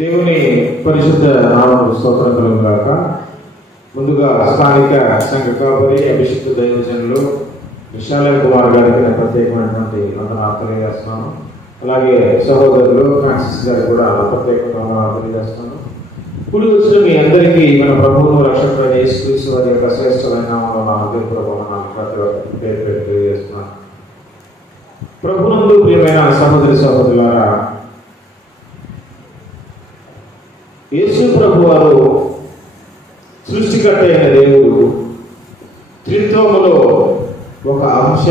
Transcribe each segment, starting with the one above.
దేవుని పరిశుద్ధ నామమునకు స్తోత్రం కలుగును గాక. ముందుగా స్థానిక సంఘ కాపరి అభిషిక్త దైవజనులు విశాల కుమార్ గారికి నేను ప్రత్యేకమైనటువంటి వందనాలు తెలియజేస్తున్నాను. అలాగే సహోదరులు ఫ్రాన్సిస్ గారికి కూడా ప్రత్యేకంగా వందనాలు తెలియజేస్తున్నాను. ఇప్పుడు వచ్చిన మీ అందరికీ మన ప్రభువును రక్షకుడైన యేసుక్రీస్తు వారి యొక్క శ్రేష్టమైన నామములో నా హృదయపూర్వకమైన ప్రతి ఒక్కరికి పేరు పేరు తెలియజేస్తున్నాను. ప్రభునందు ప్రియమైన సహోదరి సహోదరులారా, యేసు ప్రభు వారు సృష్టికర్త అయిన దేవుడు, త్రిత్వములో ఒక అంశ,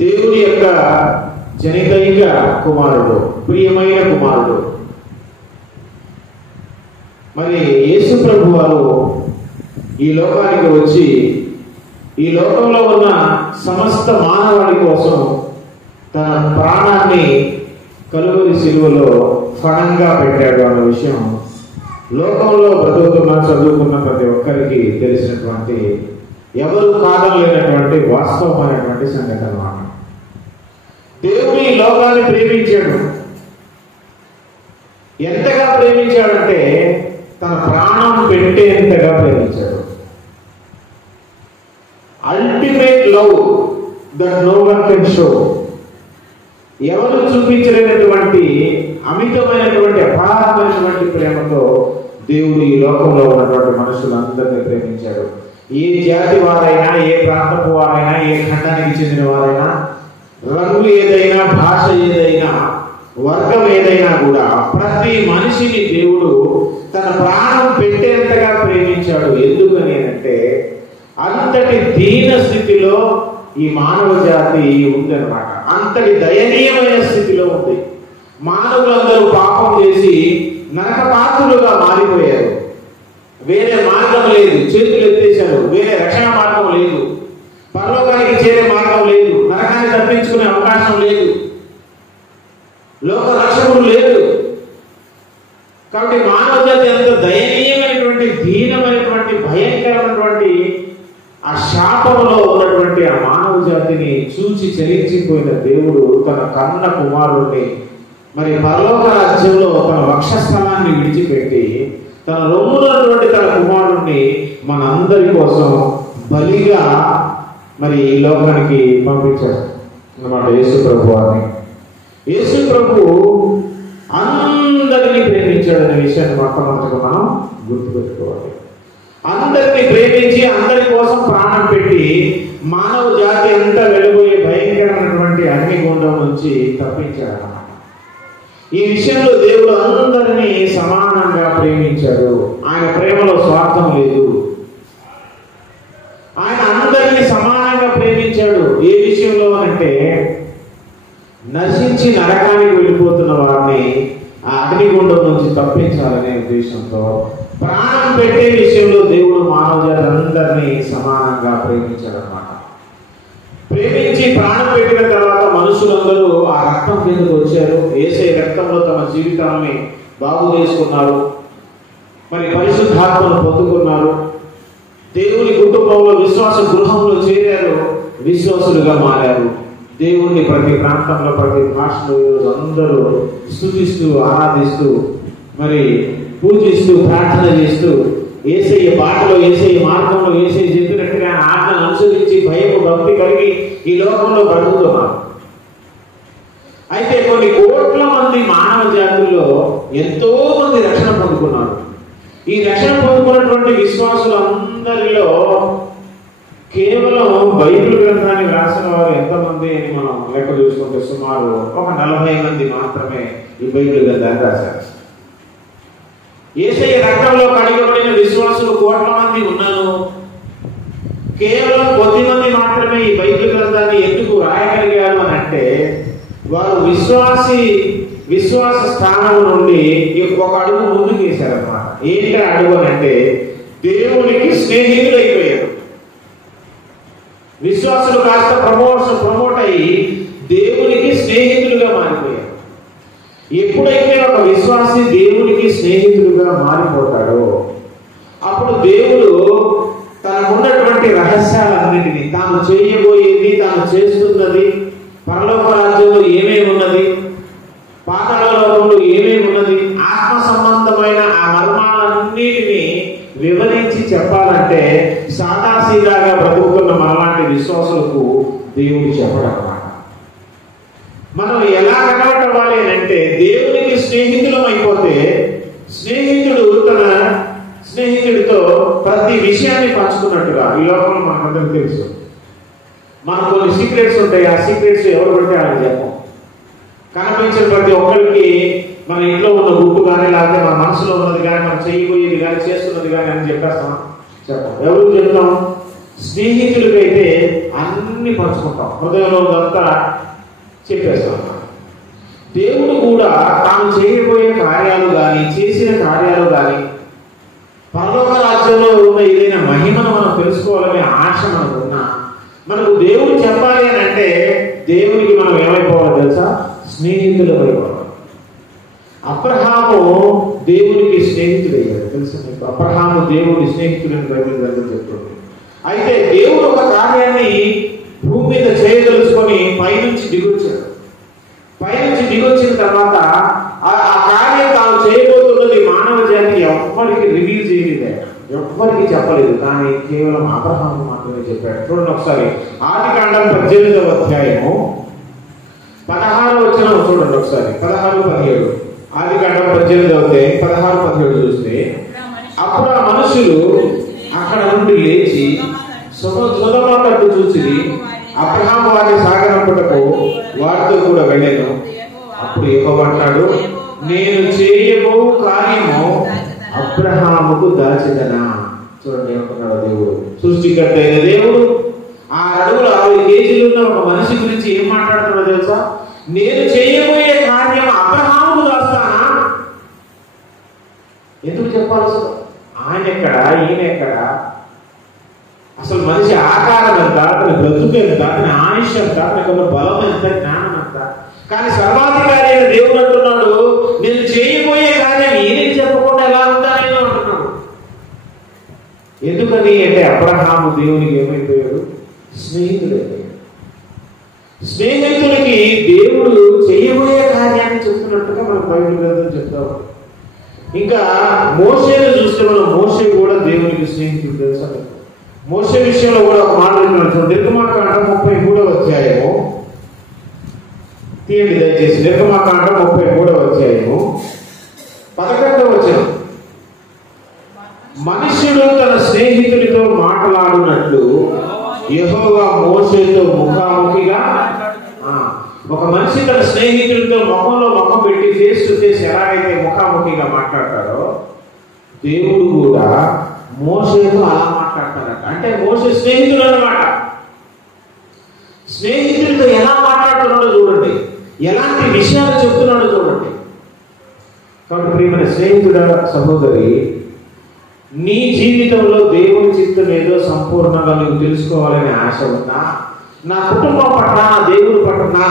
దేవుని యొక్క జనితైక కుమారుడు, ప్రియమైన కుమారుడు. మరి యేసు ప్రభు వారు ఈ లోకానికి వచ్చి ఈ లోకంలో ఉన్న సమస్త మానవాళి కోసం తన ప్రాణాన్ని కలువరి శిలువలో ఫణంగా పెట్టాడు అన్న విషయం లోకంలో బ్రతుకుతున్న చదువుకున్న ప్రతి ఒక్కరికి తెలిసినటువంటి, ఎవరు కాదనలేనటువంటి వాస్తవమైనటువంటి సంగతి అన్నమాట. దేవుడు ఈ లోకాన్ని ప్రేమించాడు. ఎంతగా ప్రేమించాడంటే తన ప్రాణం పెట్టేంతగా ప్రేమించాడు. Ultimate love that no one can show. ఎవరు చూపించలేనటువంటి అమితమైనటువంటి అపారమైనటువంటి ప్రేమతో దేవుడు ఈ లోకంలో ఉన్నటువంటి మనుషులందరినీ ప్రేమించాడు. ఏ జాతి వారైనా, ఏ ప్రాంతపు వారైనా, ఏ ఖండానికి చెందిన వారైనా, రంగు ఏదైనా, భాష ఏదైనా, వర్గం ఏదైనా కూడా ప్రతి మనిషిని దేవుడు తన ప్రాణం పెట్టేంతగా ప్రేమించాడు. ఎందుకని అంటే అంతటి దీన స్థితిలో ఈ మానవ జాతి ఉందన్నమాట. అంతటి దయనీయమైన స్థితిలో ఉంది. మానవులందరూ పాపం చేసి నరకపాత్రులుగా మారిపోయారు. వేరే మార్గం లేదు, చేతులు ఎత్తేశారు. వేరే రక్షణ మార్గం లేదు, పరలోకానికి చేరే మార్గం లేదు, నరకాన్ని తప్పించుకునే అవకాశం లేదు, లోక రక్షకుడు లేదు. కాబట్టి మానవ జాతి అంత దయనీయమైనటువంటి, దీనమైనటువంటి, భయంకరమైనటువంటి ఆ శాపంలో ఉన్నటువంటి ఆ మానవ జాతిని చూచి చలించిపోయిన దేవుడు తన కన్న కుమారుణ్ణి మరి పరలోక రాజ్యంలో తన వక్షస్థలాన్ని విడిచిపెట్టి తన రొమ్మునటువంటి తన కుమారుణ్ణి మనందరి కోసం బలిగా మరి ఈ లోకానికి పంపించాడు అన్నమాట. యేసు ప్రభు వారిని, యేసు ప్రభు అందరినీ ప్రేమించాడనే విషయాన్ని మొట్టమొదటిగా మనం గుర్తుపెట్టుకోవాలి. అందరినీ ప్రేమించి అందరి కోసం ప్రాణం పెట్టి మానవ జాతి అంతా వెళ్ళబోయే భయంకరమైనటువంటి అగ్నిగుండం నుంచి తప్పించాడు. ఈ విషయంలో దేవుడు అందరినీ సమానంగా ప్రేమించాడు. ఆయన ప్రేమలో స్వార్థం లేదు. ఆయన అందరినీ సమానంగా ప్రేమించాడు. ఏ విషయంలో అంటే నశించి నరకానికి వెళ్ళిపోతున్న వారిని ఆ అగ్నిగుండం నుంచి తప్పించాలనే ఉద్దేశంతో ప్రాణం పెట్టే విషయంలో దేవుడు మానవ జాతి అందరినీ సమానంగా ప్రేమించాడన్నమాట. ప్రేమించి ప్రాణం పెట్టిన తర్వాత మనుషులందరూ ఆ రక్తం కిందకు వచ్చారు. యేసయ్య రక్తంలో తమ జీవితాన్ని బాగు చేసుకున్నారు. మరి పరిశుద్ధాత్మను పొందుకున్నారు. దేవుని కుటుంబంలో, విశ్వాస గృహంలో చేరారు. విశ్వాసులుగా మారారు. దేవుణ్ణి ప్రతి ప్రాంతంలో, ప్రతి భాషలో ఈరోజు అందరూ స్తుతిస్తూ, ఆరాధిస్తూ, మరి పూజిస్తూ, ప్రార్థన చేస్తూ, యేసయ్య బాటలో, యేసయ్య మార్గంలో, యేసయ్య చెప్పినట్టుగా ఆజ్ఞను అనుసరించి భయము, భక్తి కలిగి ఈ లోకంలో బ్రతుకుతున్నారు. అయితే కొన్ని కోట్ల మంది మానవ జాతుల్లో ఎంతో మంది రక్షణ పొందుకున్నారు. ఈ రక్షణ పొందుకున్నటువంటి విశ్వాసులందరిలో కేవలం బైబిల్ గ్రంథాన్ని రాసిన వారు ఎంతమంది అని మనం లెక్క చూసుకుంటే సుమారు ఒక 40 మంది మాత్రమే ఈ బైబిల్ గ్రంథాన్ని రాశారు. యేసయ్య రక్తంలో కడిగబడిన విశ్వాసులు కోట్ల మంది ఉన్నారు. కేవలం కొద్ది మంది మాత్రమే ఈ బైబిల్ గ్రంథాన్ని ఎందుకు రాయగలిగారు అని అంటే వారు విశ్వాస స్థానం నుండి ఒక అడుగు ముందుకు వేశారన్నమాట. ఏంటి అడుగు అని అంటే దేవునికి స్నేహితులైపోయారు. విశ్వాసులు కాస్త ప్రమోట్ అయ్యి దేవునికి స్నేహితులుగా మారిపోయారు. ఎప్పుడైతే ఒక విశ్వాసి దేవునికి స్నేహితులుగా మారిపోతాడో అప్పుడు దేవుడు తనకున్నటువంటి రహస్యాలన్నిటినీ, తాను చేయబోయేది, తాను చేస్తున్నది, పరలోక రాజ్యంలో ఏమేమి ఉన్నది, పాతాళ లోకంలో ఏమేమి ఉన్నది, ఆ సీదాగా బ్రతుకుతున్న మనలాంటి విశ్వాసులకు దేవుడు చెప్పడన్నమాట. మనం ఎలా కనబడాలి అంటే దేవునికి స్నేహితులం అయిపోతే స్నేహితుడు తన స్నేహితుడితో ప్రతి విషయాన్ని పంచుకున్నట్టుగా. ఈ లోకంలో మనకందరికి తెలుసు, మనకు కొన్ని సీక్రెట్స్ ఉంటాయి. ఆ సీక్రెట్స్ ఎవరు పడితే వాళ్ళకి చెప్పం. కనిపించిన ప్రతి ఒక్కరికి మన ఇంట్లో ఉన్న గుట్టు కానీ, లేకపోతే మన మనసులో ఉన్నది కానీ, మనం చేయబోయేది కానీ, చేస్తున్నది కానీ అని చెప్పేస్తాం, చెప్పం. ఎవరికి చెప్తాం? స్నేహితులకైతే అన్ని పంచుకుంటాం, హృదయంలో అంతా చెప్పేస్తాం. దేవుడు కూడా తాను చేయబోయే కార్యాలు కానీ, చేసిన కార్యాలు కానీ, పరలోక రాజ్యంలో ఉన్న ఏదైనా మహిమను మనం తెలుసుకోవాలనే ఆశ మనకు ఉన్నా, మనకు దేవుడు చెప్పాలి అని అంటే దేవునికి మనం ఏమైపోవాలి తెలుసా? స్నేహితులు అయిపోవాలి. అబ్రహాము దేవునికి స్నేహితుడయ్యాడు, తెలుసా మీకు? అబ్రహాము దేవుని స్నేహితుడిని బైబిల్ గ్రంథం చెప్తుంది. అయితే దేవుడు ఒక కార్యాన్ని భూమి మీద చేయదలుచుకొని పైనుంచి దిగొచ్చాడు. పైనుంచి దిగొచ్చిన తర్వాత ఆ కార్యం తాను చేయబోతున్నది మానవ జాతికి ఎవ్వరికి రివీల్ చేయలేదు, ఎవ్వరికి చెప్పలేదు. కానీ కేవలం అబ్రహాము మాత్రమే చెప్పాడు. చూడండి ఒకసారి, ఆదికాండం 18వ అధ్యాయము 16వ వచనం చూడండి ఒకసారి. 16-17. ఆదికాండం 18వ అధ్యాయం 16-17 చూస్తే, అప్పుడు ఆ మనుషులు అక్కడ నుండి లేచి సొదొమ తట్టు చూసి అబ్రహాము వారిని సాగనంపుటకు వారితో కూడా వెళ్ళాను. అప్పుడు యెహోవా అంటాడు, నేను చేయబో కార్యము అబ్రహాముకు దాచెదనా. చూడండి ఏమంటున్నాడు దేవుడు, సృష్టికర్త అయిన దేవుడు 6 అడుగులు 60 కేజీలు ఉన్న ఒక మనిషి గురించి ఏం మాట్లాడుతున్నాడో తెలుసా? నేను చేయబోయే కార్యం అబ్రహాముకు దాస్తానా? ఎందుకు చెప్పాల్సి? ఆయన ఎక్కడ, ఈయన ఎక్కడ? అసలు మనిషి ఆకారం ఎంత, అతని బ్రతుకు ఎంత, అతని ఆయుష్ ఎంత, అతని బలం ఎంత, జ్ఞానం ఎంత? కానీ సర్వాధికారి అయిన దేవుడు అంటున్నాడు, నేను చేయబోయే కార్యం ఈయనకి చెప్పకుండా ఎలా ఉంటానో అంటున్నాడు. ఎందుకని అంటే అబ్రహాము దేవునికి ఏమైపోయాడు? స్నేహితుడైపోయాడు. స్నేహితుడికి దేవుడు చేయబోయే కార్యాన్ని చెప్తున్నట్టుగా మనం బైబిల్ గ్రంథం చెప్తాం. ఇంకా మోషేను చూస్తే మనం మోషే కూడా దేవునికి స్నేహితుడు, తెలుసా? మోషే విషయంలో కూడా ఒక మాట చూడండి. నిర్గమాకాండం 33వ అధ్యాయము తీయండి దయచేసి. నిర్గమాకాండం 33వ అధ్యాయము 11వ వచనం. మనుష్యుడు తన స్నేహితుడితో మాట్లాడునట్లు యెహోవా మోషేతో ముఖాముఖిగా. ఒక మనిషి తన స్నేహితుడితో ముఖంలో ముఖం పెట్టి ఫేస్ టు ఫేస్ ఎలాగైతే ముఖాముఖిగా మాట్లాడతాడో దేవుడు కూడా మోషేతో అలా మాట్లాడతాడట. అంటే మోషే స్నేహితుడు అన్నమాట. స్నేహితుడితో ఎలా మాట్లాడుతున్నాడో చూడండి, ఎలాంటి విషయాలు చెప్తున్నాడో చూడండి. కాబట్టి ప్రియమైన స్నేహితుడా, సహోదరి, నీ జీవితంలో దేవుని చిత్తం ఏదో సంపూర్ణంగా నీకు తెలుసుకోవాలనే ఆశ ఉందా? నా కుటుంబం పట్ల, నా దేవుడి పట్ల, నా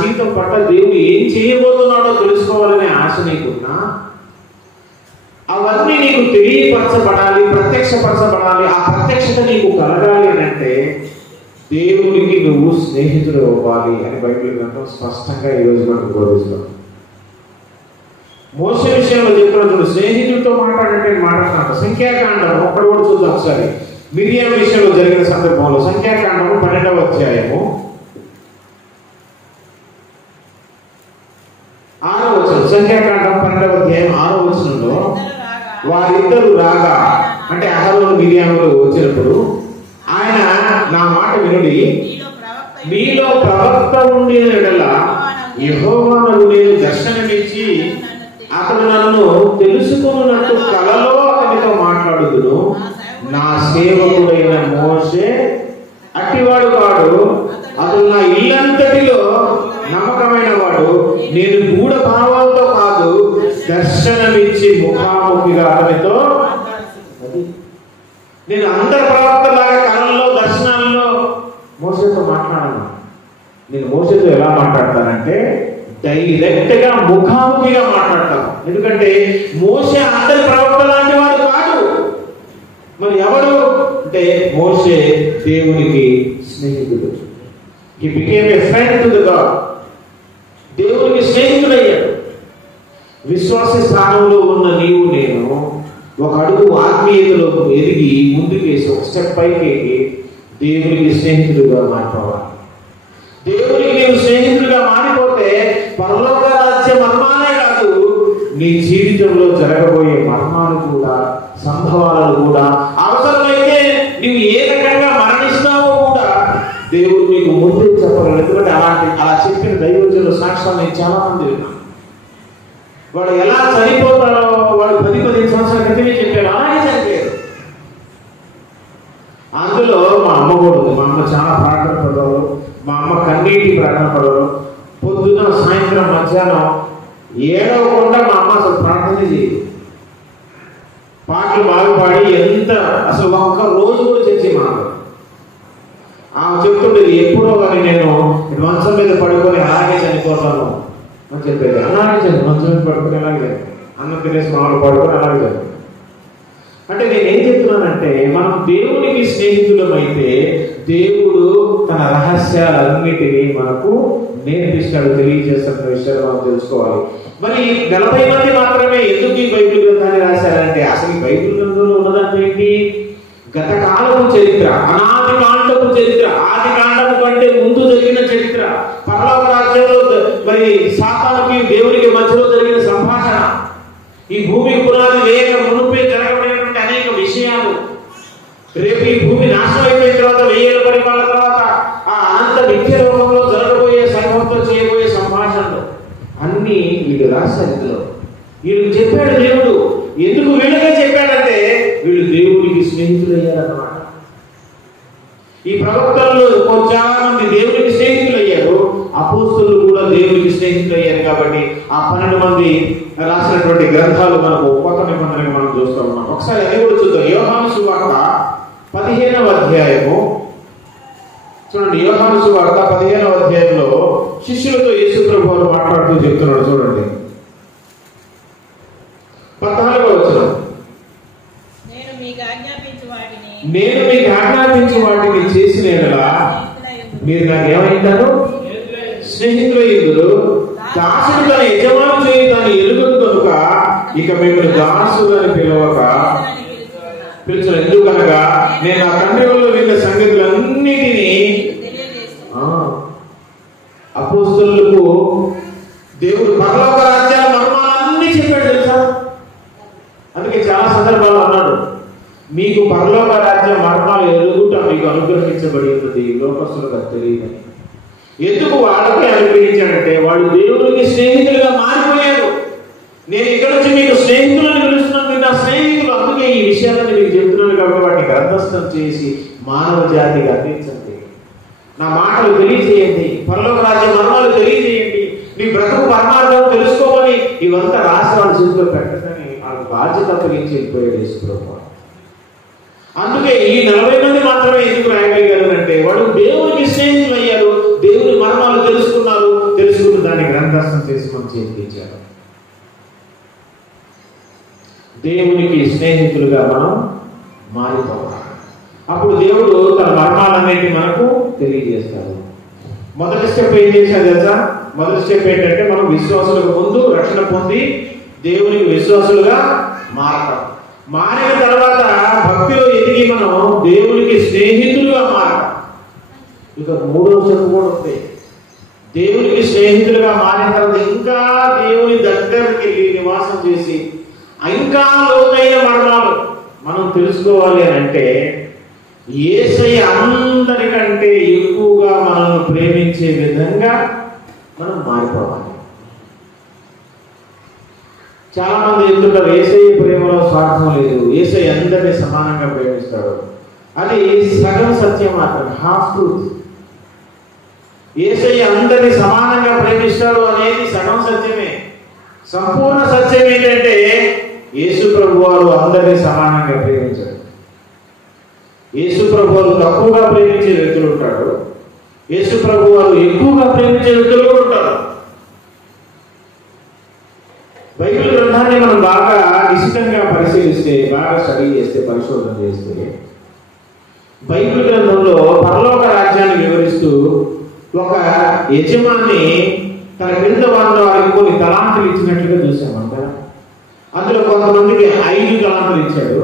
జీవితం పట్ల దేవుడు ఏం చేయబోతున్నాడో తెలుసుకోవాలనే ఆశ నీకున్నా? అవన్నీ నీకు తెలియపరచబడాలి, ప్రత్యక్షపరచబడాలి. ఆ ప్రత్యక్షత నీకు కలగాలి అని అంటే దేవుడికి నువ్వు స్నేహితుడు అవ్వాలి అని బైబిల్ గ్రంథం స్పష్టంగా ఈ రోజు మనకు బోధిస్తాం. మోషే విషయంలో చెప్తున్నప్పుడు స్నేహితుడితో మాట్లాడంటే మాట్లాడుతున్నా. సంఖ్యాకాండం ఒక్కడు కూడా చూద్దాం ఒకసారి. మిరియాం విషయంలో జరిగిన సందర్భంలో సంఖ్యాకాండము 12వ అధ్యాయము 6వ వచనం. సంఖ్యాకాండం 12వ అధ్యాయం 6వ వచనంలో వారిద్దరు రాగా, అంటే అహరోను మిరియాములు వచ్చినప్పుడు, ఆయన నా మాట వినుడి, మీలో ప్రవక్త ఉండిన యెడల యెహోవానకు నేను దర్శనమిచ్చి అతడు నన్ను తెలుసుకున్నట్టు కలలో అతనితో మాట్లాడుదును. నా సేవకుడైన మోషే అట్టివాడు కాడు, అతడు నా ఇల్లంతటిలో నమ్మకమైన వాడు. నేను గూఢ భావాలతో కాదు, దర్శనమిచ్చి ముఖాముఖిగా అతనితో. నేను అందరి ప్రవక్తలాగా కళల్లో, దర్శనాల్లో మోషేతో మాట్లాడను. నేను మోషేతో ఎలా మాట్లాడతానంటే డైరెక్ట్ గా ముఖాముఖిగా మాట్లాడతాను. ఎందుకంటే మోషే అందరి ప్రవక్త లాంటి వాడు కాదు. మరి ఎవరు అంటే మోషే దేవునికి స్నేహితుడు. హి became a friend to the God. దేవునికి స్నేహితుడయ్యాడు. విశ్వాస స్థానంలో ఉన్న నీవు నేను ఒక అడుగు ఆత్మీయతలో ఎదిగి ముందుకేసి ఒక స్టెప్ పైకి దేవునికి స్నేహితుడుగా మారిపోవాలి. దేవునికి నీవు స్నేహితుడిగా మారిపోతే పరలోక రాజ్య మర్మాలే కాదు, నీ జీవితంలో జరగబోయే మర్మాలు కూడా, సంభవాలు కూడా, అవసరమైతే నువ్వు ఏ రకంగా మరణిస్తావో కూడా దేవుడు నీకు ముందే చెప్పగలరు. ఎందుకంటే అలా చెప్పిన దైవజనుల సాక్ష్యాలు నేను చాలా మంది విన్నాను. వాడు ఎలా చనిపోతారో వాడు 10-15 సంవత్సరాల క్రితమే చెప్పారు, అలాగే చనిపోయారు. అందులో మా అమ్మ కూడా ఉంది. మా అమ్మ చాలా ప్రార్థన పడేవారు. మా అమ్మ కన్నీటి ప్రార్థన పడేవారు. పొద్దున సాయంత్రం మధ్యాహ్నం ఏడవకుండా మా అమ్మ అసలు ప్రార్థన చేయదు. పాటలు బాగా పాడి ఎంత అసలు ఒక్క రోజు కూడా చేసి మాట ఆమె చెప్తుండేది, ఎప్పుడో కానీ నేను మంచం మీద పడుకొని అలాగే చనిపోతాను అని చెప్పేది. అలాగే చదువు మంచం మీద పడుకొని అలాగే చదువు, అన్నం తినేసి మామూలు పడుకొని అలాగే చదువు. అంటే నేను ఏం చెప్తున్నానంటే, మనం దేవునికి స్నేహితులమైతే దేవుడు తన రహస్యాలన్నిటినీ మనకు నేర్పిస్తాడు, తెలియజేస్తున్న విషయాలు మనం తెలుసుకోవాలి. మరి 40 మంది మాత్రమే ఎందుకు ఈ బైబిల్ గ్రంథాన్ని రాశారంటే, అసలు ఈ బైబిల్ గ్రంథంలో ఉన్నదంటే ఏంటి? గత కాలపు చరిత్ర, అనాది కాండపు చరిత్ర, ఆది కాండపు కంటే ముందు జరిగిన చరిత్ర, పరలోక రాజ్యంలో మరి సాతానుకి దేవునికి మధ్యలో జరిగిన సంభాషణ, ఈ భూమి పునాది వేయక మునుపే జరగబడినటువంటి అనేక విషయాలు, రేపు ఈ భూమి నాశనం అయిపోయిన తర్వాత 1000 ఏళ్ల పరిపాలన తర్వాత ఆ అనంత నిత్య లోకంలో జరగబోయే సంఘంతో చేయబోయే సంభాషణలు అన్ని వీళ్ళు రాశారు. వీళ్ళు చెప్పాడు దేవుడు. ఎందుకు వీళ్ళకే చెప్పాడంటే, వీళ్ళు దేవుడికి స్నేహితులయ్యారన్నమాట. ఈ ప్రవక్తల్లో చాలా మంది దేవుడికి స్నేహితులయ్యారు, అపోస్తలులు కూడా దేవుడికి స్నేహితులయ్యారు. కాబట్టి ఆ 12 మంది రాసినటువంటి గ్రంథాలు మనకు కొత్త నిబంధనగా మనం చూస్తూ ఉన్నాం. ఒకసారి అది కూడా చూద్దాం. యోహాను సువార్త 15వ అధ్యాయము చూడండి. యోహాను సువార్త 15వ అధ్యాయంలో శిష్యులతో యేసు ప్రభువు మాట్లాడుతూ చెప్తున్నాడు. చూడండి 14వ వచనం. నేను మీకు ఆజ్ఞాపించు వాటిని చేసిన యెడల మీరు నాకు ఏమైంటారు? స్నేహితులయ్యుదురు. దాసుడు తన యజమాని చేయి తాను ఎరుగదు కనుక ఇక మిమ్మల్ని దాసులని పిలుచను. ఎందుకనగా నేను నా తండ్రి వల్ల విన్న సంగతులన్నిటినీ అపోస్తలులకు దేవుడు పరలోక రాజ్యాల మర్మాలన్నీ చెప్పాడు తెలుసా. అందుకే చాలా సందర్భాలు అన్నాడు, మీకు పరలోక రాజ్య మర్మాలు ఎరుగుట మీకు అనుగ్రహించబడి ఉన్నది, లోకస్తులకు అది తెలియదని. ఎందుకు వాళ్ళకి అనుగ్రహించాడంటే, వాళ్ళు దేవుడికి స్నేహితులుగా మారిపోయారు. నేను ఇక్కడ నుంచి మీకు స్నేహితులను పిలుస్తున్నాను, మీరు నా స్నేహితులు. అందుకే ఈ విషయాలను మీకు చెప్తున్నాను కాబట్టి వాటిని గ్రంథస్థం చేసి మానవ జాతికి అందించండి. నా మాటలు తెలియజేయండి, పరలోక రాజ్య మర్మాలు తెలియజేయండి, నీ బ్రతుకు పరమార్థం తెలుసుకోమని ఇవంతా రాసి వాళ్ళ చేతిలో పెట్టదని వాళ్ళకి బాధ్యత అప్పగించి వెళ్ళిపోయాడు యేసు ప్రభువు. అందుకే ఈ 40 మంది మాత్రమే ఎందుకు రాయగలిగారు అంటే, వాడు దేవునికి స్నేహితులు అయ్యారు, దేవుని మర్మాలు తెలుసుకున్నారు, తెలుసుకుని దాన్ని గ్రంథస్థం చేసి మనం చేయించారు. దేవునికి స్నేహితులుగా మనం మారిపోవాలి. అప్పుడు దేవుడు తన మర్మాలన్నింటినీ మనకు తెలియజేస్తాడు. మొదటి స్టెప్ ఏం చేశాడు తెలుసా? మొదటి స్టెప్ ఏంటంటే, మనం విశ్వాసులకు ముందు రక్షణ పొంది దేవునికి విశ్వాసులుగా మారతాం. మారిన తర్వాత భక్తిలో ఎదిగి మనం దేవునికి స్నేహితులుగా మారతాం. ఇక 3వ స్టెప్ కూడా ఉంది. దేవునికి స్నేహితులుగా మారిన తర్వాత ఇంకా దేవుని దగ్గరికి వెళ్ళి నివాసం చేసి ఇంకా లోతైన మర్మాలు మనం తెలుసుకోవాలి అని అంటే, యేసయ్య అందరికంటే ఎక్కువగా మనల్ని ప్రేమించే విధంగా మనం మారిపోవాలి. చాలా మంది చెప్తుంటారు, యేసయ్య ప్రేమలో స్వార్థం లేదు, యేసయ్య అందరినీ సమానంగా ప్రేమిస్తాడు. అది సగం సత్యం మాత్రమే, హాఫ్ ట్రూత్. యేసయ్య అందరినీ సమానంగా ప్రేమిస్తాడు అనేది సగం సత్యమే. సంపూర్ణ సత్యం ఏంటంటే, యేసు ప్రభువారు అందరినీ సమానంగా ప్రేమించాడు. యేసు ప్రభువారు తక్కువగా ప్రేమించే వ్యక్తులు ఉంటాడు, యేసు ప్రభువారు ఎక్కువగా ప్రేమించే వ్యక్తులు కూడా ఉంటారు. బైబిల్ గ్రంథాన్ని మనం బాగా నిశ్చితంగా పరిశీలిస్తే, బాగా స్టడీ చేస్తే, పరిశోధన చేస్తే, బైబిల్ గ్రంథంలో పరలోక రాజ్యాన్ని వివరిస్తూ ఒక యజమాని తన క్రింద వారికి కొన్ని తలాంతులు ఇచ్చినట్లుగా చూసామంట. అందులో కొంతమందికి 5 తలాంతులు ఇచ్చాడు,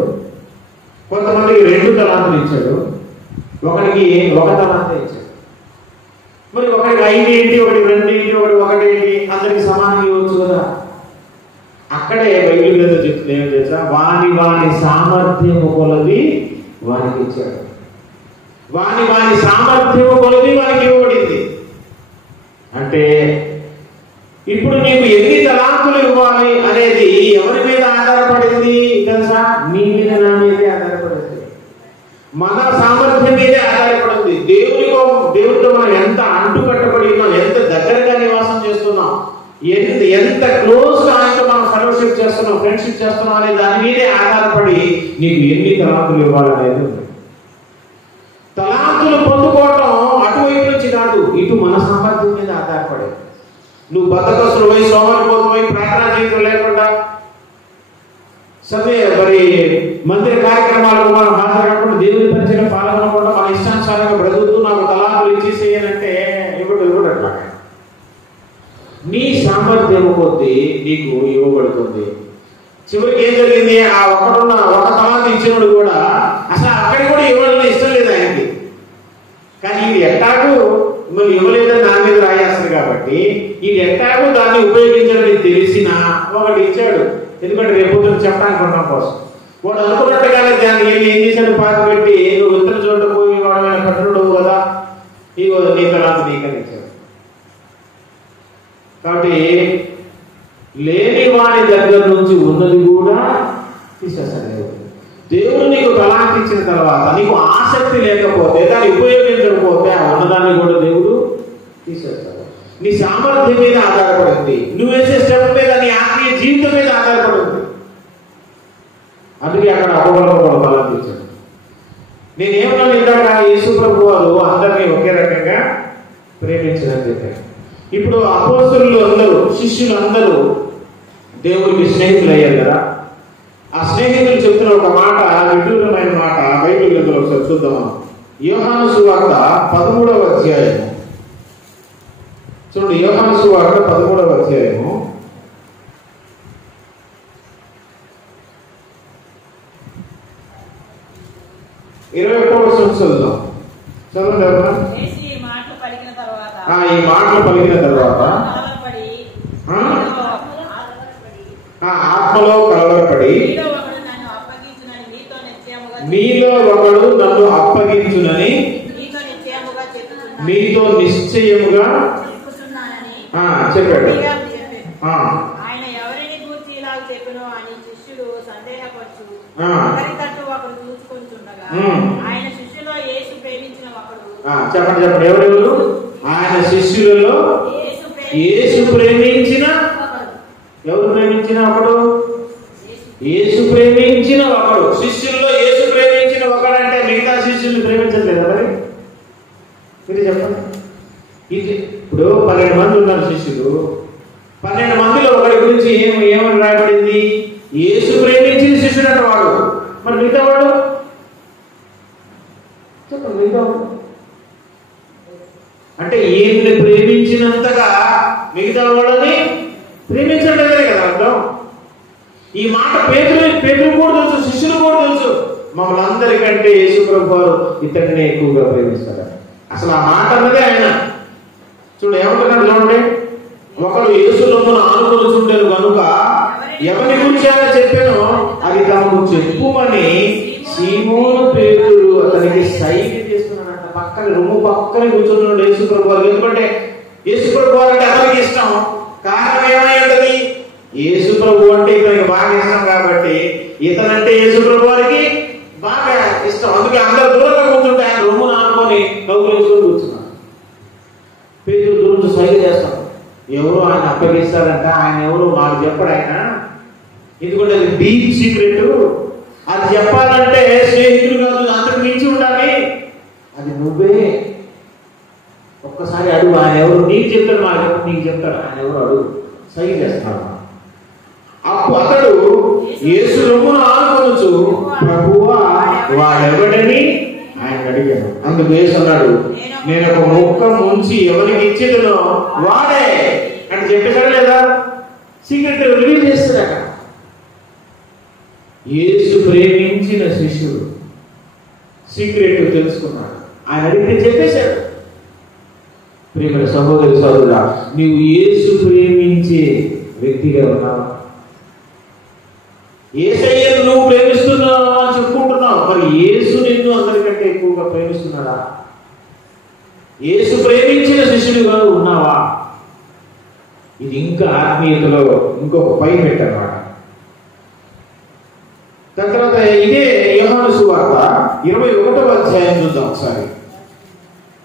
కొంతమందికి 2 తలాంతులు ఇచ్చాడు, ఒకరికి 1 తలాంత ఇచ్చాడు. మరి ఒకరికి 5 ఏంటి, ఒకటి 2 ఏంటి, ఒకటి 1 ఏంటి, అందరికి సమానంగా ఇవ్వచ్చు కదా. అక్కడే బైబిల్ మీద చెప్తుంది ఏం తెలుసా, వాని సామర్థ్యము కొలది వానికి ఇచ్చాడు, వాని సామర్థ్యము కొలది వానికి ఇవ్వబడింది. అంటే ఇప్పుడు నీకు ఎన్ని తలాంతులు ఇవ్వాలి అనేది ఎవరి మీద ఆధారపడింది తెలుసా? నీ మీద, నా మీదే ఆధారపడింది. మన సామర్థ్యం మీదే ఆధారపడింది. దేవుడితో మనం ఎంత అంటుకట్టబడి ఉన్నాం, ఎంత దగ్గరగా నివాసం చేస్తున్నాం, ఎంత క్లోజ్ గా ఆయనతో మనం ఫెలోషిప్ చేస్తున్నాం, ఫ్రెండ్షిప్ చేస్తున్నాం అనే దాని మీదే ఆధారపడి నీకు ఎన్ని తలాంతులు ఇవ్వాలనేది ఉంది. తలాంతులు పొందుకోవటం అటువైపు నుంచి కాదు, ఇటు మన సామర్థ్యం మీద ఆధారపడి. నువ్వు బద్దకస్తులు పోయి, సోమరిపోతుపోయి, ప్రార్థనా జీవితం లేకుండా మరి మందిర కార్యక్రమాలకు మనం హాజరకుండా, దేవుని పరిచయం పాల్గొనకుండా మన ఇష్టానుసారంగా బ్రతుకుతూ నాకు తలాంతులు ఇచ్చేసేయాలంటే ఇవ్వడట్లా. నీ సామర్థ్యం కొద్దీ నీకు ఇవ్వబడుతుంది. చివరికి ఏం జరిగింది, ఆ ఒక తలాంతు ఇచ్చినప్పుడు కూడా అసలు అక్కడికి కూడా ఇవ్వాలని ఇష్టం లేదు ఆయనకి. కానీ ఇది ఎట్టాకు మరి ఇవ్వలేదని నా మీద రాయేస్తారు కాబట్టి ఇది ఎట్టాకు దాన్ని ఉపయోగించాలని తెలిసిన ఒకటి ఇచ్చాడు. ఎందుకంటే రేపు చెప్పడానికి ఉండడం కోసం. వాడు అనుకున్నట్టుగానే దాన్ని ఏం చేశాడు, పాతి పెట్టి నువ్వు ఉత్తర చోట పోయి వాడమైన కట్టుడు కదా, ఇగో నీ తలాంతు నీకని ఇచ్చాడు. కాబట్టి లేని వాడి దగ్గర నుంచి ఉన్నది కూడా తీసేస్తాడు. దేవుడు నీకు తలాంతు ఇచ్చిన తర్వాత నీకు ఆసక్తి లేకపోతే, దాన్ని ఉపయోగించకపోతే ఆ ఉన్నదాన్ని కూడా దేవుడు తీసేస్తాడు. నీ సామర్థ్యం మీద ఆధారపడింది, నువ్వు వేసే స్టెప్ మీద, నీ ఆత్మీయ జీవితం మీద ఆధారపడింది. అందుకే అక్కడ అపవాదం తలాంతు ఇచ్చాడు. నేనేమన్నాను ఇందాక, యేసు ప్రభు వారు అందరినీ ఒకే రకంగా ప్రేమించదని చెప్పారు. ఇప్పుడు అపోస్తలులు అందరూ, శిష్యులు అందరూ దేవుడికి స్నేహితులు అయ్యారు కదా. ఆ స్నేహితులు చెప్తున్న ఒక మాట, విడ్డూరమైన మాట బైబిల్ గ్రంథంలో ఒకసారి చూద్దామా. యోహాను సువార్త 13వ అధ్యాయము చూడండి. యోహాను సువార్త 13వ అధ్యాయము 21వ వచనం చదువుదాం. చదవండి ఎవరన్నా. ఈ మాటలు పలికిన తర్వాత ఆత్మలో కలవరపడి నీలో ఒకడు నన్ను అప్పగించునని నీతో నిశ్చయముగా చెప్పాడు. ఆయన ఎవరిని గూర్చి ఇలా చెప్పెనో అని శిష్యులు సందేహపరచు ఒకరు చూసుకుంటుండగా ఆయన శిష్యులో యేసు ప్రేమించిన ఒకడు. చెప్పండి ఎవరెవరు? ఆయన శిష్యులలో యేసు ప్రేమించిన, ఎవరు ప్రేమించిన ఒకడు? యేసు ప్రేమించిన ఒకడు. శిష్యుల్లో యేసు ప్రేమించిన ఒకడు అంటే మిగతా శిష్యుల్ని ప్రేమించట్లేదా? మరి మీరు చెప్పండి. ఇది ఇప్పుడు 12 మంది ఉన్నారు శిష్యులు. 12 మందిలో ఒకరి గురించి ఏమని రాయబడింది? యేసు ప్రేమించిన శిష్యుడు అంటే వాడు. మరి మిగతా వాడు చెప్పండి. మిగతా వాడు అంటే ఈయన్ని ప్రేమించినంతగా మిగతా వాళ్ళని ప్రేమించట్లేదే కదా అర్థం. ఈ మాట పేతురు కూడా తెలుసు, శిష్యులు కూడా తెలుసు. మమ్మల్ని అందరికంటే యేసు ప్రభు వారు ఇతడిని ఎక్కువగా ప్రేమిస్తారు. అసలు ఆ మాట అన్నదే ఆయన. చూడు ఏమంటున్నాడు చూడండి. ఒకడు యేసు రొమ్మును ఆనుకొని చూడలేదు కనుక ఎవరి గురించి ఆయన చెప్పానో అది తమకు చెప్పుమని సీమోను పేతురు అతనికి సైగ చేస్తున్నాడంట. పక్కన రొమ్ము పక్కన కూర్చున్నాడు యేసు ప్రభు వారు. ఎందుకంటే యేసు ప్రభు వారు అంటే ఎవరికి ఇష్టం? కారణం ఏమై ఉంటది? యేసు ప్రభు అంటే ఇతనికి బాగా ఇష్టం కాబట్టి ఇతనంటే యేసు ప్రభు వారికి బాగా ఇష్టం. అందుకే అందరు దూరంగా కూర్చుంటే ఆయన రొమ్మును ఆనుకొని కౌగులించుకొని కూర్చున్నాడు. పేతురు దూరం సైగ చేస్తాం. ఎవరు ఆయన అప్పగిస్తారంట, ఆయన ఎవరు మాకు చెప్పడు ఆయన. ఎందుకంటే అది డీప్ సీక్రెట్. అది చెప్పాలంటే స్నేహితులు కాదు, అంతకు మించి ఉండాలి. అది నువ్వే ఒక్కసారి అడుగు. ఆయన ఎవరు నీకు చెప్తాడు, మా నీకు చెప్తాడు. ఆయన ఎవరు అడుగు. సైగ చేస్తున్నాడు. అప్పుడు అతడు యేసు రొమ్మును ఆనుకొనుచు ప్రభువా వాడెవడని ఆయన అడిగాడు. అందుకు యేసు అన్నాడు, నేను ఒక మొక్క ముంచి ఎవరికి ఇచ్చేదనో వాడే అని చెప్పేశాడు లేదా? సీక్రెట్ రివీల్ చేస్తాడు. అక్కడ యేసు ప్రేమించిన శిష్యుడు సీక్రెట్ తెలుసుకున్నాడు. ఆయన అడిగితే చెప్పేశాడు. ప్రేమ సహోదరి సహోదరుడా, నీవు యేసు ప్రేమించే వ్యక్తిగా ఉన్నావా? యేసయ్యను నువ్వు ప్రేమిస్తున్నావా అని చెప్పుకుంటున్నావు. మరి యేసు నిన్ను అందరికంటే ఎక్కువగా ప్రేమిస్తున్నాడా? యేసు ప్రేమించిన శిష్యుడిగా ఉన్నావా? ఇది ఇంకా ఆత్మీయతలో ఇంకొక పై పెట్టన్నమాట. దాని తర్వాత ఇదే యోహాను సువార్త 21వ అధ్యాయం చూద్దాం ఒకసారి.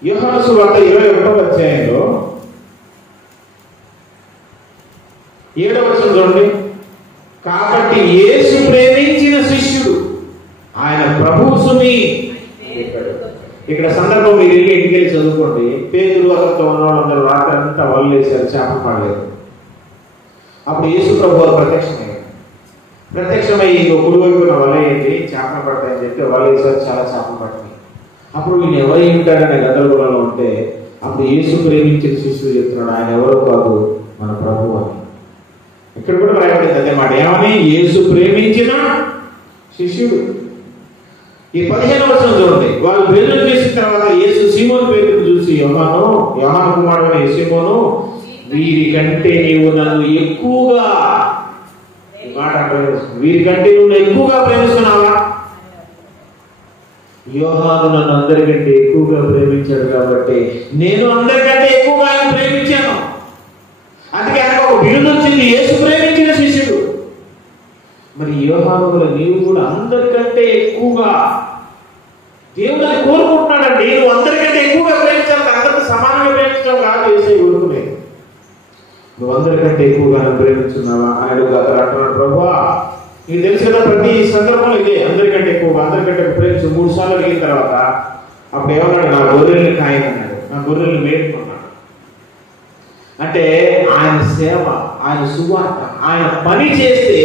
యోహాను సువార్త 21వ అధ్యాయంలో 7వ వచనం చూడండి. కాబట్టి యేసు ప్రేమించిన శిష్యుడు ఆయన ప్రభువు సుమి. ఇక్కడ సందర్భం మీరు ఇంటికి వెళ్ళి చదువుకోండి. పేతురు అతనితో ఉన్న వాళ్ళందరూ రాత్రి అంతా వల్లేశారు, చేపలు పడలేదు. అప్పుడు యేసు ప్రభు ప్రత్యక్షమై కుడి వైపున వలయండి, చేపలు పడతాయని చెప్పి వలేశారు, చాలా చేపలు పడతాయి. అప్పుడు ఈయన ఎవరై ఉంటాడనే గందరగోళంలో ఉంటే అప్పుడు యేసు ప్రేమించిన శిష్యుడు చెప్తున్నాడు, ఆయన ఎవరో కాదు మన ప్రభు అని. ఇక్కడ కూడా రాయబడింది అదే మాట. ఏమని? యేసు ప్రేమించిన శిష్యుడు. ఈ 15వ వచనం చూడండి. వాళ్ళు భోజనం చేసిన తర్వాత యేసు సీమోను పేతురును చూసి, యోహాను కుమారుడైన సీమోను, వీరికంటే నీవు నన్ను ఎక్కువగా, మాట వీరికంటే నువ్వు ఎక్కువగా ప్రేమిస్తున్నావా? యోహాను నన్ను అందరికంటే ఎక్కువగా ప్రేమించాడు కాబట్టి నేను అందరికంటే ఎక్కువగా ఆయన ప్రేమించాను. అందుకే ఆయన ఒక బిరుదు వచ్చింది, యేసు ప్రేమించిన శిష్యుడు. మరి యోహాను కూడా నీవు కూడా అందరికంటే ఎక్కువగా దేవుడు అది కోరుకుంటున్నాడండి. నువ్వు అందరికంటే ఎక్కువగా ప్రేమించాలి, అందరికీ సమానంగా ప్రేమించడం కాదు యేసయ్య కోరుకునేది. నువ్వు అందరికంటే ఎక్కువగా ప్రేమించున్నావా అని అడుగుతారు. అంటున్నాడు, ప్రభువా నీకు తెలుసు కదా, ప్రతి సందర్భంలో ఇదే, అందరికంటే ఎక్కువగా అందరికంటే ప్రేమించు. 3 సార్లు అడిగిన తర్వాత అప్పుడు ఏమన్నాడు? నా గొర్రెల్ని కాయనన్నాడు, నా గొర్రెల్ని మేపుకున్నాడు. అంటే ఆయన సేవ, ఆయన సువార్త, ఆయన పని చేస్తే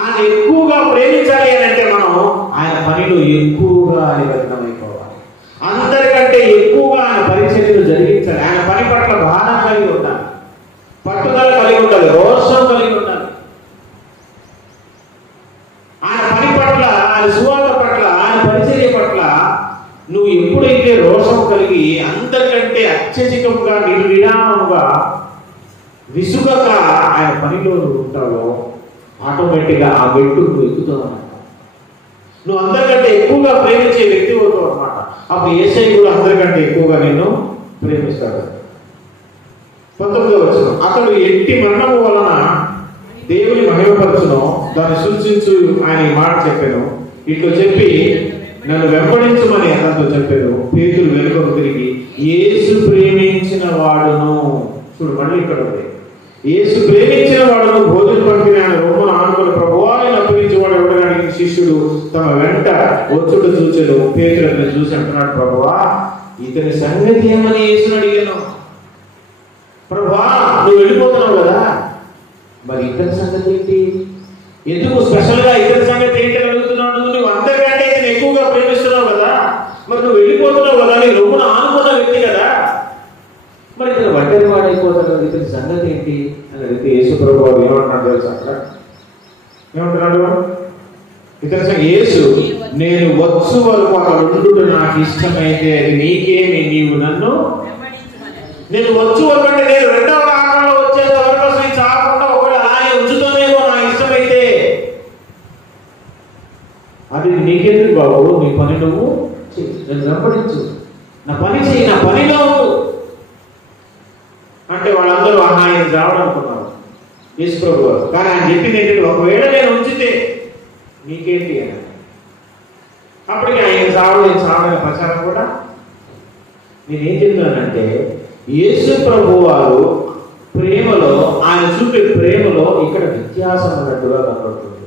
ఆయన ఎక్కువగా ప్రేమించాలి అని అంటే మనం ఆయన పనిలో ఎక్కువగా నిమగ్నమైపోవాలి. అందరికంటే ఎక్కువగా ఆయన పరిచర్యలు జరిగించాలి. ఆయన పని పట్ల భారం కలిగి ఉండాలి, పట్టుదల కలిగి ఉండాలి, రోషం కలిగి ఉండాలి. ఆయన పని పట్ల, ఆయన సువార్త పట్ల, ఆయన పరిచర్య పట్ల నువ్వు ఎప్పుడైతే రోషం కలిగి అందరికంటే అత్యధికంగా నిర్విరామంగా విసుగక ఆయన పనిలో నువ్వు ఉంటావో ఆటోమేటిక్గా ఆ మెట్టు నువ్వు ఎక్కుతావు అన్నమాట. నువ్వు అందరికంటే ఎక్కువగా ప్రేమించే వ్యక్తి అవుతావు అన్నమాట. అప్పుడు యేసయ్య కూడా అందరికంటే ఎక్కువగా నిన్ను ప్రేమిస్తాడు. 19వ వచనం. అతడు ఎట్టి మరణము వలన దేవుని మహిమపరచును దాన్ని సూచించు ఆయన ఈ మాట చెప్పాను. ఇట్లా చెప్పి నన్ను వెంబడించమని అతనితో చెప్పాను. పేతురు వెనుకకు తిరిగి యేసు ప్రేమించిన వాడును, చూడు మళ్ళీ ఇక్కడ ఉంది, యేసు ప్రేమించిన వాడును భోజనం పంపిన ఆయన రొమ్మను ఆనుకుని ప్రభువా ఆయన అప్పగించేవాడు ఎవడని అడిగిన శిష్యుడు తమ వెంట వచ్చుట చూచెను. పేతురు అతను చూసి అంటున్నాడు, ప్రభువా ఇతని సంగతి ఏమని యేసుని అడిగాను. ప్రభువా నువ్వు వెళ్ళిపోతున్నావు కదా, మరి ఇతని సంగతి ఏంటి? ఎందుకు స్పెషల్ గా ఇతని సంగతి ఏంటి అని అడుగుతున్నాడు? నువ్వు అందరికంటే ఇతను ఎక్కువగా ప్రేమిస్తున్నావు కదా, మరి నువ్వు వెళ్ళిపోతున్నావు కదా, నీ రొమ్మున ఆనుకున్న వ్యక్తి కదా, మరి ఇతను ఒంటరి వాడైపోతాడు, ఇతని సంగతి ఏంటి అని అడిగితే యేసు ప్రభువు ఏమంటున్నాడు తెలుసా? అక్కడ ఏమంటున్నాడు? ఇతని సంగతి యేసు, నేను వచ్చు వరకు అక్కడ ఉండు నాకు ఇష్టమైతే అది నీకేమి, నీవు నన్ను నేను వచ్చు వరకు అంటే నేను రెండవ ఆకారంలో వచ్చేంత వరకు అసలు చాకుండా ఒకవేళ ఆయన ఉంచుతోనేమో నా ఇష్టమైతే అది నీకెందుకు బాబు, నీ పని నువ్వు నేను వెంబడించు, నా పని చేయి, నా పనిలో ఉండు అంటే వాళ్ళందరూ ఆయన రావడనుకున్నారు యేసు ప్రభు గారు. కానీ ఆయన చెప్పింది ఏంటంటే ఒకవేళ నేను ఉంచితే నీకేంటి అని. అప్పటికి ఆయన చావడని ప్రచారం కూడా. నేనేం చెప్తున్నానంటే యేసు ప్రభు వారు ప్రేమలో, ఆయన చూపే ప్రేమలో ఇక్కడ వ్యత్యాసం ఉన్నట్టుగా కనబడుతుంది.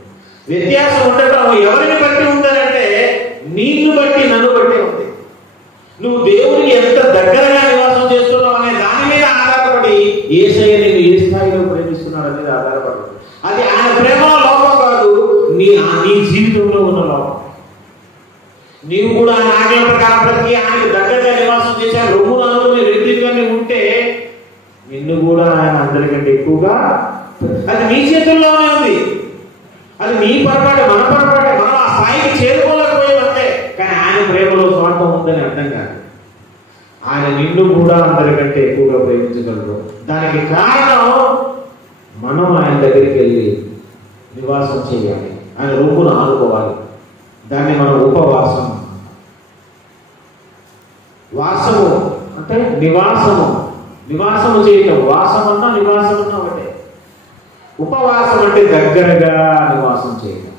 వ్యత్యాసం ఉండటం ఎవరిని బట్టి ఉంటుందంటే నిన్ను బట్టి, నన్ను బట్టి ఉంది. నువ్వు దేవుడికి ఎంత దగ్గరగా నివాసం చేస్తున్నావు అనే దాని మీద ఆధారపడి యేసయ్య నేను ఏ స్థాయిలో ప్రేమిస్తున్నాడు అనేది ఆధారపడుతుంది. అది ఆయన ప్రేమలో లోపం కాదు, నీ జీవితంలో ఉన్న లోపం. నీవు కూడా ఆయన ఆజ్ఞల ప్రకారం ప్రతి ఆయనకు దగ్గరగా నివాసం చేశాను, రొమ్మును అనుకునే వ్యక్తిగానే ఉంటే నిన్ను కూడా ఆయన అందరికంటే ఎక్కువగా, అది నీ చేతుల్లోనే ఉంది. అది నీ పొరపాటు, మన పొరపాటే. మనం ఆ స్థాయికి చేరుకోలేకపోయామంటే. కానీ ఆయన ప్రేమలో స్వార్థం ఉందని అర్థం కాదు. ఆయన నిన్ను కూడా అందరికంటే ఎక్కువగా ప్రేమించగలరు. దానికి కారణం మనం ఆయన దగ్గరికి వెళ్ళి నివాసం చేయాలి, ఆయన రూపును ఆనుకోవాలి. దాన్ని మనం ఉపవాసం. వాసము అంటే నివాసము, నివాసము చేయటం. వాసం అన్నా నివాసం అన్నా ఒకటే. ఉపవాసం అంటే దగ్గరగా నివాసం చేయటం.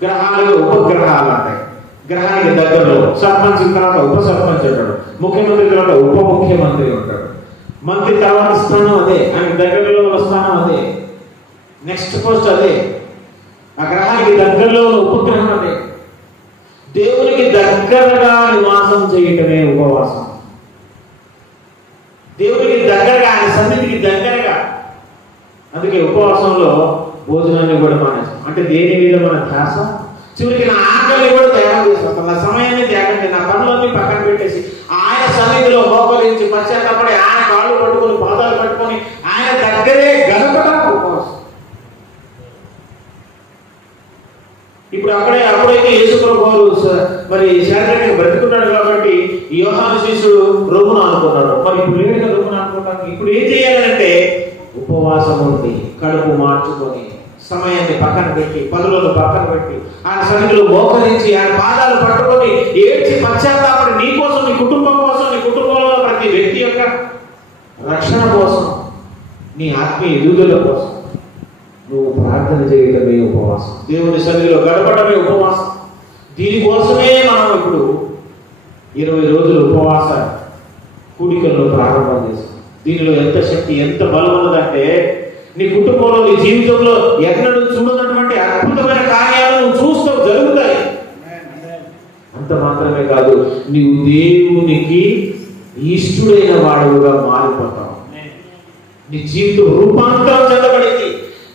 గ్రహాలు ఉపగ్రహాలు అంటాయి. గ్రహానికి దగ్గరలో సర్పంచ్ తర్వాత ఉప సర్పంచ్ ఉంటాడు, ముఖ్యమంత్రి తర్వాత ఉప ముఖ్యమంత్రి ఉంటాడు, మంత్రి తర్వాత స్థానం అదే, ఆయన దగ్గరలో స్థానం అదే, నెక్స్ట్ పోస్ట్ అదే. ఆ గ్రహానికి దగ్గరలో ఉపగ్రహం అదే. దేవునికి దగ్గరగా నివాసం చేయటమే ఉపవాసం. దేవునికి దగ్గరగా, ఆయన సన్నిధికి దగ్గరగా. అందుకే ఉపవాసంలో భోజనాన్ని కూడా మానేస్తాం. అంటే దేని మీద మన ధ్యాస? చివరికి నా ఆకలి కూడా త్యాగం చేస్తాను, నా సమయాన్ని త్యాగం చేసి, నా పనులన్నీ పక్కన పెట్టేసి ఆయన సన్నిధిలో మోకరించి పశ్చాత్తపడి ఆయన కాళ్ళు పట్టుకొని పాదాలు పట్టుకొని ఆయన దగ్గరే గడపడం ఉపవాసం. ఇప్పుడు అప్పుడైతే యేసుప్రభు మరి శారీరకంగా బ్రతుకున్నాడు కాబట్టి యోహాను శిష్యుడు రొమ్మును అనుకున్నాడు. మరి ఇప్పుడు లేడుగా రొమ్మును అనుకుంటాను. ఇప్పుడు ఏం చేయాలంటే ఉపవాసం ఉండి కడుపు మార్చుకొని సమయాన్ని పక్కన పెట్టి పనులను పక్కన పెట్టి ఆయన సన్నిధిలో మోకరించి ఆయన పాదాలు పట్టుకొని ఏడ్చి పశ్చాత్తాపడి నీ కోసం, నీ కుటుంబం కోసం, నీ కుటుంబంలో ప్రతి వ్యక్తి యొక్క రక్షణ కోసం, నీ ఆత్మీయ ఎదుగుదల కోసం నువ్వు ప్రార్థన చేయడమే ఉపవాసం. దేవుని సన్నిధిలో గడపడమే ఉపవాసం. దీనికోసమే మనం ఇప్పుడు 20 రోజులు ఉపవాస కూడికల్లో ప్రారంభం చేస్తాం. దీనిలో ఎంత శక్తి, ఎంత బలం ఉన్నదంటే నీ కుటుంబంలో, నీ జీవితంలో ఎన్నడూ చూడనటువంటి అద్భుతమైన కార్యాలు నువ్వు చూస్తావు, జరుగుతాయి. అంత మాత్రమే కాదు, నీవు దేవునికి ఇష్టడైన వాడుగా మారిపోతావు. నీ జీవితం రూపాంతరం చెందబడింది.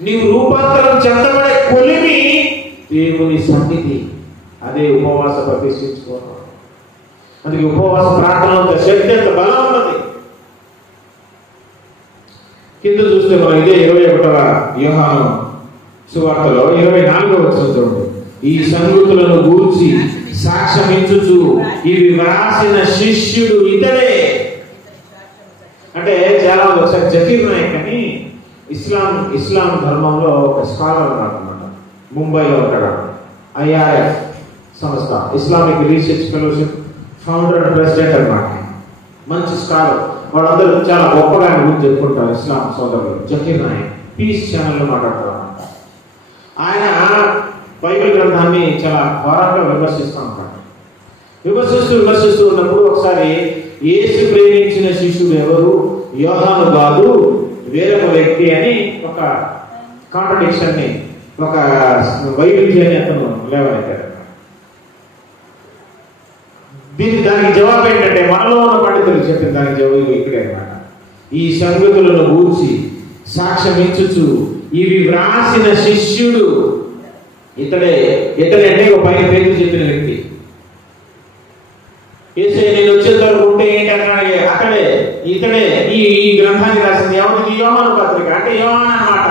నీవు రూపాంతరం చెందబడే కొలిమి దేవుని సన్నిధి. అదే ఉపవాస ప్రతిష్ఠించుకోవడం. అందుకే ఉపవాస ప్రార్థన శక్తి, అంత బలం ఉన్నది. కింద చూస్తే మనం ఇదే 21వ యోహాను సువార్తలో 24వ వచనం చూడండి. ఈ సంగతులను గూర్చి సాక్ష్యమిచ్చుచు ఇవి వ్రాసిన శిష్యుడు ఇతడే. అంటే చాలా ఒకసారి జకీర్ నాయక్ అని ఇస్లాం ధర్మంలో ఒక స్కాలర్ అన్నమాట, ముంబైలో ఉంటాడు. IRF సంస్థ, Islamic research fellowship founder and president అన్నమాట. మంచి స్కాలర్. వాళ్ళందరూ చాలా గొప్పగా ఆయన గురించి చెప్పుకుంటారు ఇస్లాం సోదరులు. జకీర్ నాయక్ పీస్ ఛానల్లో మాట్లాడతారు. ఆయన బైబిల్ గ్రంథాన్ని చాలా ఘోరంగా విమర్శిస్తూ ఉంటాడు. విమర్శిస్తూ ఉన్నప్పుడు ఒకసారి యేసు ప్రేమించిన శిష్యుడు ఎవరు? యోహాను కాదు, వేరొక వ్యక్తి అని ఒక కాంట్రడిక్షన్ ని, ఒక వైవిధ్యాన్ని అతను లేవనెత్తాడు. దానికి జవాబు ఏంటంటే మనలో ఉన్న పండితులు చెప్పిన దానికి జవాబు ఇక్కడే అన్నమాట. ఈ సంగతులను గూర్చి సాక్ష్యమిచ్చుచు ఇవి వ్రాసిన శిష్యుడు ఇతడే. అంటే ఒక పైన పేరు చెప్పిన వ్యక్తి. యేసయ్య నేను వచ్చేంత వరకు ఉంటే ఏంటి అన్నాడు. అక్కడే ఇతడే ఈ గ్రంథాన్ని రాసింది. ఎవరిది? యోహాను పత్రిక. అంటే యోహాను అన్నమాట.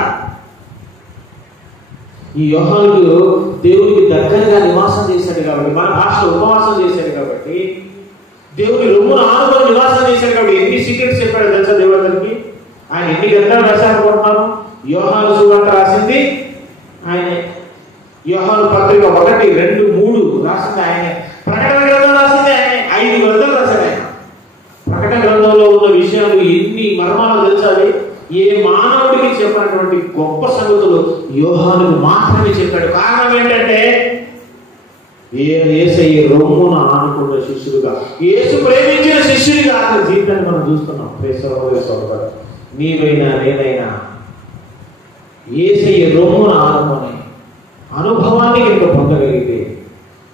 ఈ యోహానుడు దేవునికి దగ్గరగా నివాసం చేశాడు కాబట్టి, మన భాషలో ఉపవాసం చేశాడు కాబట్టి, దేవుని రొమ్మును ఆనుకొని నివాసం చేశాడు కాబట్టి ఎన్ని సీక్రెట్స్ చెప్పాడు తెలుసా దేవుడికి? ఆయన ఎన్ని గ్రంథాలు రాశారనుకుంటున్నారు? యోహాను సువార్త రాసింది ఆయనే. యోహాను పత్రిక 1, 2, 3 రాసింది ఆయనే. ప్రకటన గ్రంథం రాసింది ఆయనే. 5 గ్రంథాలు రాశాడు ఆయన. ప్రకటన గ్రంథంలో ఉన్న విషయాలు ఎన్ని మర్మాలు తెలుసాలి. ఏ మానవుడికి చెప్పినటువంటి గొప్ప సంగతులు యోహానుకు మాత్రమే చెప్పాడు. కారణం ఏంటంటే యేసయ్య రొమ్మున ఆనుకున్న శిష్యుడుగా, యేసు ప్రేమించిన శిష్యుడిగా అతని జీవితాన్ని మనం చూస్తున్నాం. నీవైనా నేనైనా యేసయ్య రొమ్మున ఆనుకునే అనుభవాన్ని కనుక పొందగలిగితే,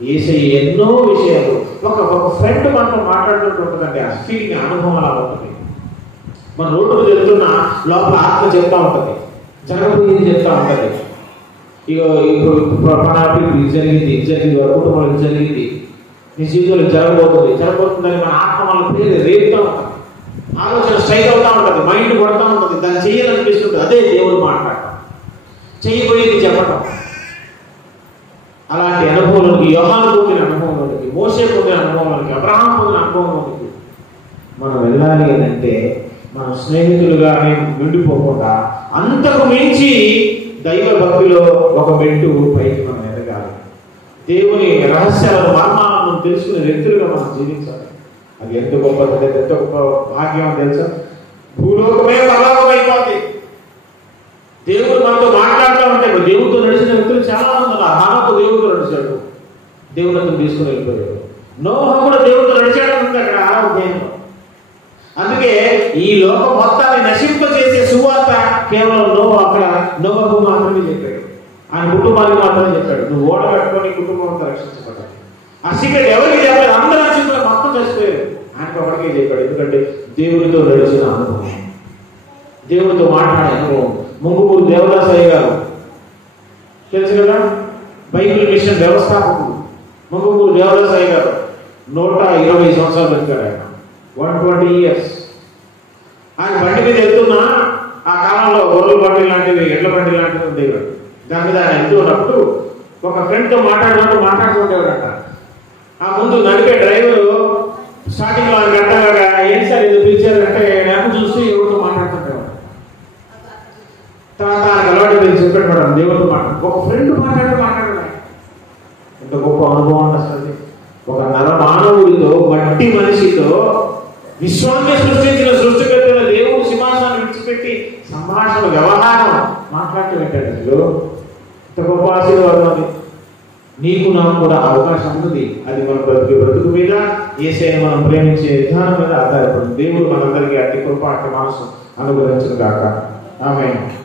యేసయ్య ఎన్నో విషయాలు ఒక ఫ్రెండ్ మనతో మాట్లాడుతూ ఉంటుందండి. ఆ ఫీలింగ్, అనుభవం అలా ఉంటుంది. మన రోడ్డు వెళ్తున్నా లోపల ఆత్మ చెప్తా ఉంటుంది, జరగబోయేది చెప్తా ఉంటుంది. ఇప్పుడు జరిగింది, కుటుంబంలో జరిగింది, నీ జీవితంలో జరగబోతుందని మన ఆత్మ మన పేరు రేపుతూ ఉంటుంది. ఆలోచన స్ట్రైక్ అవుతూ ఉంటుంది, మైండ్ కొడతా ఉంటుంది, దాన్ని చేయాలనిపిస్తుంది. అదే దేవుడు మాట్లాడటం. చేయబోయేది చెప్పటం. అలాంటి అనుభవంలోకి, యోహాను పొందిన అనుభవంలోకి, మోషే పొందిన అనుభవంలోకి, అబ్రహాం పొందిన అనుభవంలోకి మనం వెళ్ళాలి అంటే మనం స్నేహితులుగానే నిండిపోకుండా అంతకు మించి దైవ భక్తిలో ఒక మెట్టు పైకి మనం ఎదగాలి. దేవుని రహస్యాలను, మర్మాలను తెలుసుకునే వ్యక్తులుగా మనం జీవించాలి. అది ఎంత గొప్పది, ఎంత గొప్ప భాగ్యం తెలుసా? భూలోకమే పరలోకం అయిపోతుంది. దేవుడు మనతో మాట్లాడుతూ ఉంటే, దేవుడితో నడిచిన వ్యక్తులు చాలా మంది ఉన్నారు. హానోకు దేవుడితో నడిచాడు, దేవుడు అతను తీసుకుని వెళ్ళిపోయాడు. నోహ కూడా దేవుడితో నడిచాడు ఉంది అక్కడ అధ్యాయంలో. అందుకే ఈ లోకం మొత్తాన్ని నశింప చేసే సువార్త కేవలం నోహకు మాత్రమే చెప్పాడు. ఆయన కుటుంబానికి మాత్రమే చెప్పాడు. నువ్వు ఓడ పెట్టుకొని కుటుంబం అంతా రక్షించబడ్డాడు. ఆ సీక్రెట్ ఎవరికి చెప్పాడు? అందరూ రక్షించడం మొత్తం చచ్చిపోయారు. ఆయనకు ఒకరికే చెప్పాడు. ఎందుకంటే దేవుడితో నడిచిన అనుభవం, దేవుడితో మాట్లాడే అనుభవం. ముంగుమూరు దేవదాసయ్య గారు తెలుసు కదా, బైబిల్ మిషన్ వ్యవస్థాపకుడు ముంగుమూరు దేవదాసయ్య గారు 120 సంవత్సరాలు బతికాడు. ఆయన 120 years. ఆయన బండి మీద వెళ్తున్నా, ఆ కాలంలో గొర్రెల బండి లాంటివి, ఎడ్ల బండి లాంటివి ఉండేవి. దాని మీద ఆయన వెళ్తూ ఉన్నప్పుడు ఒక ఫ్రెండ్తో మాట్లాడుతుండేవాడట. ఆ ముందు నడిపే డ్రైవరు స్టార్టింగ్ లో ఆయన గంటగా ఏం సార్ ఇది పిలిచారంటే నాకు చూసి ఎవరితో మాట్లాడుతుండేవాడు. తర్వాత ఆయనకు అలవాటు తెలిసి చెప్పాడు, దేవుడితో ఒక ఫ్రెండ్ మాట్లాడాడు. ఎంత గొప్ప అనుభవం అసలు. ఒక నరమానవుడితో, మట్టి మనిషితో, విశ్వాన్ని సృష్టించిన సృష్టికర్తల దేవుడు సింహాసనాన్ని విడిచిపెట్టి సంభాషణ, వ్యవహారం మాట్లాడుతూ పెట్టాడు. అసలు ఇంత గొప్ప ఆశీర్వాదం. అది నీకు నాకు కూడా అవకాశం ఉంది. అది మన బ్రతుకు మీద, యేసయ్యను మనం ప్రేమించే విధానం మీద ఆధారపడింది. దేవుడు మనందరికీ అట్టి కృప, అట్టి మనసు అనుగ్రహించును గాక. ఆమేన్.